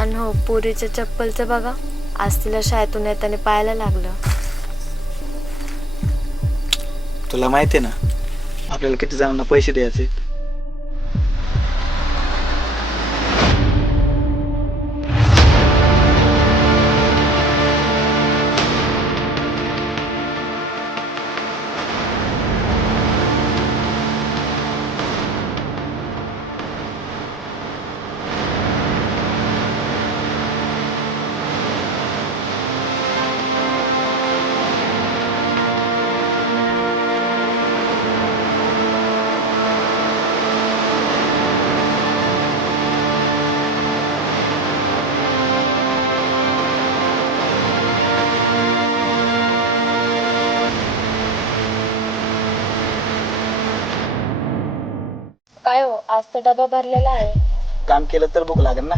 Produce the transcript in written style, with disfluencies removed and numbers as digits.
आणि हो, पुरीच्या चप्पलचं बघा, आज तिला शाळेतून येताना पाहायला लागलं. तुला माहिती आहे ना आपल्याला किती जणांना पैसे द्यायचे. काय हो, आज तर डबा भरलेला आहे. काम केलं तर भूक लागेल ना.